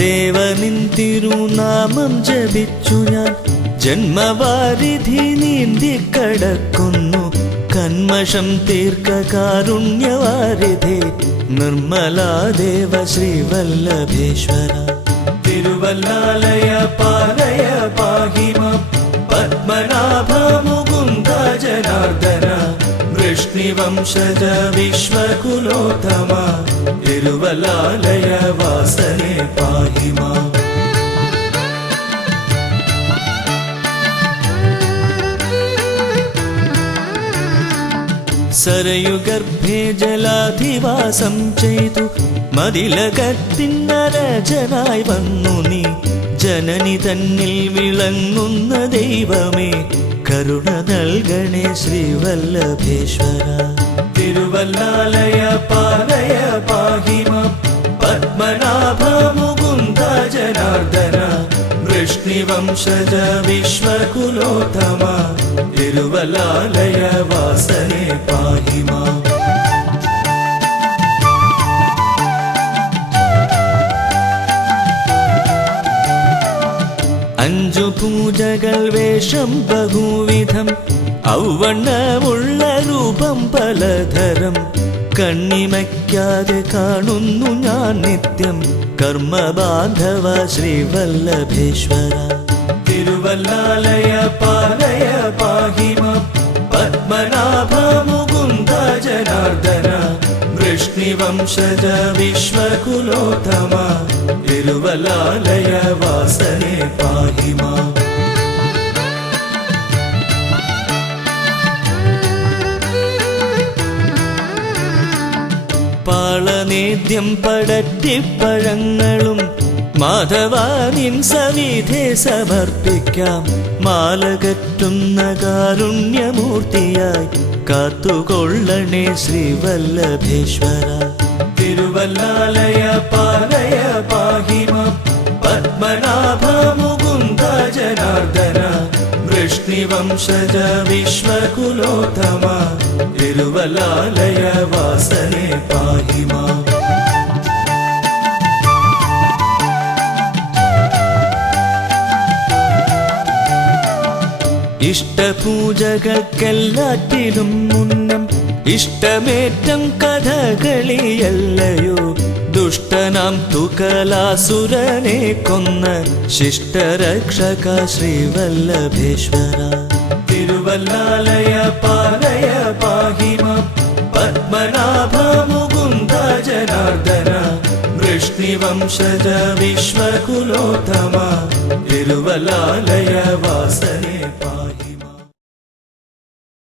ദേവനിൻ തിരുനാമം ജപിച്ചു ഞാൻ ജന്മവാരിധി നീന്തിക്കടക്കുന്നു കന്മഷം തീർക്ക കാരുണ്യവാരിധേ നിർമ്മലാദേവ ശ്രീവല്ലഭേശ്വര തിരുവല്ലാലയ പാലയ പാഹിമ പത്മനാഭ മുകുന്ദ ജനാർദ്ദന വൃഷ്ണിവംശജ വിശ്വകുലോത്തമ തിരുവല്ലാലയ വാസനെ പാഹിമ സരയുഗർഭേ ജലാധിവാസം ചെയ്തു മതിലകത്തിന്നരജനായി വന്നു നീ ജനനി തന്നിൽ വിളങ്ങുന്ന ദൈവമേ കരുണ നൽകണേ ശ്രീവല്ലഭേശ്വര തിരുവല്ലാലയ പാലയ പാഹിമ പത്മനാഭ മുകുന്ദ ജനാർദ്ദന വൃഷ്ണിവംശജ വിശ്വകുലോത്തമ തിരുവല്ലാലയ വാസനെ പാഹിമ അഞ്ചു പൂജകൾ വേഷം ബഹുവിധം ഔവണ്ണമുള്ള രൂപം പലതരം കണ്ണിമയ്ക്കാതെ കാണുന്നു ഞാൻ നിത്യം കർമ്മബാന്ധവ ശ്രീവല്ലഭേശ്വര തിരുവല്ലാലയ പാലയ പാഹിമ പത്മനാഭ മുകുന്ദ ജനാർദ്ദന വൃഷ്ണിവംശജ വിശ്വകുലോത്തമ തിരുവല്ലാലയ വാസനെ പാഹിമ പാളനേദ്യം പടറ്റിപ്പഴങ്ങളും മാധവാനിൻ സവിധേ സമർപ്പിക്കാം മാലകറ്റുന്ന കാരുണ്യമൂർത്തിയായി കാത്തുകൊള്ളണേ ശ്രീവല്ലഭേശ്വര തിരുവല്ലാലയ പാലയ പാഹിമ പത്മനാഭ മുകുന്ദ ജനാർദ്ദന വൃഷ്ണിവംശജ വിശ്വകുലോത്തമ തിരുവല്ലാലയ വാസനെ പാഹിമ ഇഷ്ടപൂജകൾക്കെല്ലാറ്റിലും മുന്നം ഇഷ്ടമേറ്റം കഥകളിയല്ലയോ ദുഷ്ടനാം തുകലാസുരനെ കൊന്ന ശിഷ്ടരക്ഷക ശ്രീവല്ലഭേശ്വര തിരുവല്ലാലയ പാലയ പാഹിമ പത്മനാഭ മുകുന്ദ ജനാർദ്ദന വൃഷ്ണിവംശജ വിശ്വകുലോത്തമ തിരുവല്ലാലയ വാസനെ